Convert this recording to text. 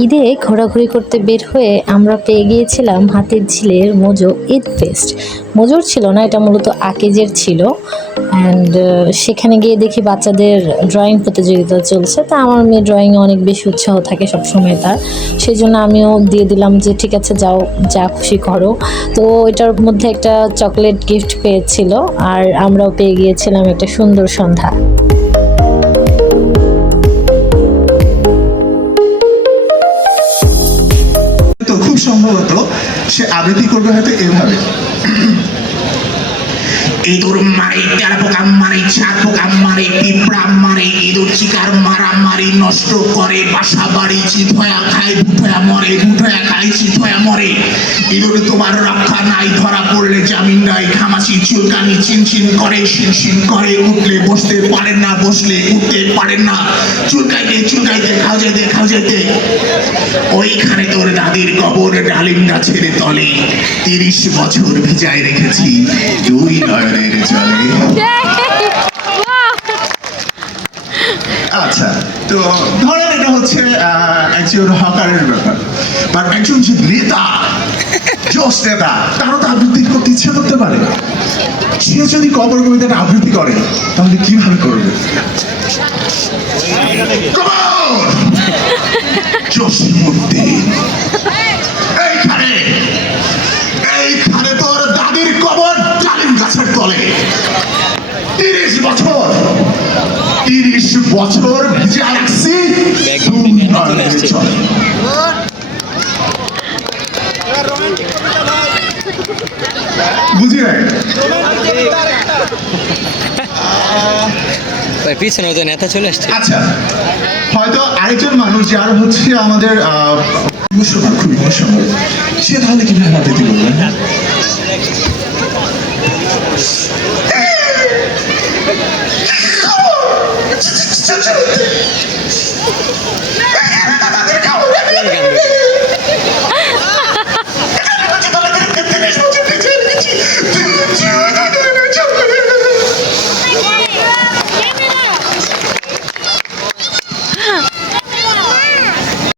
ঈদে ঘোরাঘুরি করতে বের হয়ে আমরা পেয়ে গিয়েছিলাম হাতির ঝিলের মোজো ঈদ ফেস্ট। মোজোর ছিল না, এটা মূলত আকিজের ছিল। অ্যান্ড সেখানে গিয়ে দেখি বাচ্চাদের ড্রয়িং প্রতিযোগিতা চলছে। তা আমার মেয়ে ড্রয়িংয়ে অনেক বেশি উৎসাহ থাকে সবসময় তার, সেই জন্য আমিও দিয়ে দিলাম যে ঠিক আছে যাও, যা খুশি করো। তো এটার মধ্যে একটা চকলেট গিফট পেয়েছিল, আর আমরাও পেয়ে গিয়েছিলাম একটা সুন্দর সন্ধ্যা। তো খুব সম্ভবত সে আবৃত্তি করবে হয়তো এভাবে। ইঁদুর মারি, তেলা পোকা মারি, ছাদ পোকা মারি, পিঁপড়া মারি, ইঁদুর চিকার মারামারি, নষ্ট করে বাসা বাড়ি, চিত হয়া খায়, ভূত হয়া মরে, ভূত হয়া খায়, চিত হয়া মরে। ইঁদুর তোমার রক্ষা নাই, ধরা পড়লে জামিন নাই, ঘামাচি চুলকানি চিনচিন করে, শিনশিন করে, উঠলে বসতে পারেন না, বসলে উঠতে পারেন না, চুলকাইতে চুলকাইতে খাও যাইতে খাও যাইতে। ওইখানে তোর দাদির কবর ডালিম গাছের তলে 30 বছর ভিজায় রেখেছি দুই নয়নের জলে। আচ্ছা, তো ধরেন এটা হচ্ছে একজন হকারের ব্যাপার, বাট একজন যে নেতা, জোস নেতা, তারও তো আবৃত্তি করতে ইচ্ছে করতে পারে। সে যদি কবর কবিতাটা আবৃত্তি করে তাহলে কিভাবে করবে? জসীমউদ্দিন, এইখানে এইখানে তোর দাদির কবর ডালিম গাছের তলে 30 বছর 30 বছর ভিজা রাখছি দুই নয়নের জলে। বুঝি নাই? পিছনে তো নেতা চলে আসছে। আচ্ছা, হয়তো আরেকজন মানুষ যার হচ্ছে আমাদের ইমোশনাল, খুব ইমোশনাল, সে তাহলে কিভাবে আবৃত্তি করবে?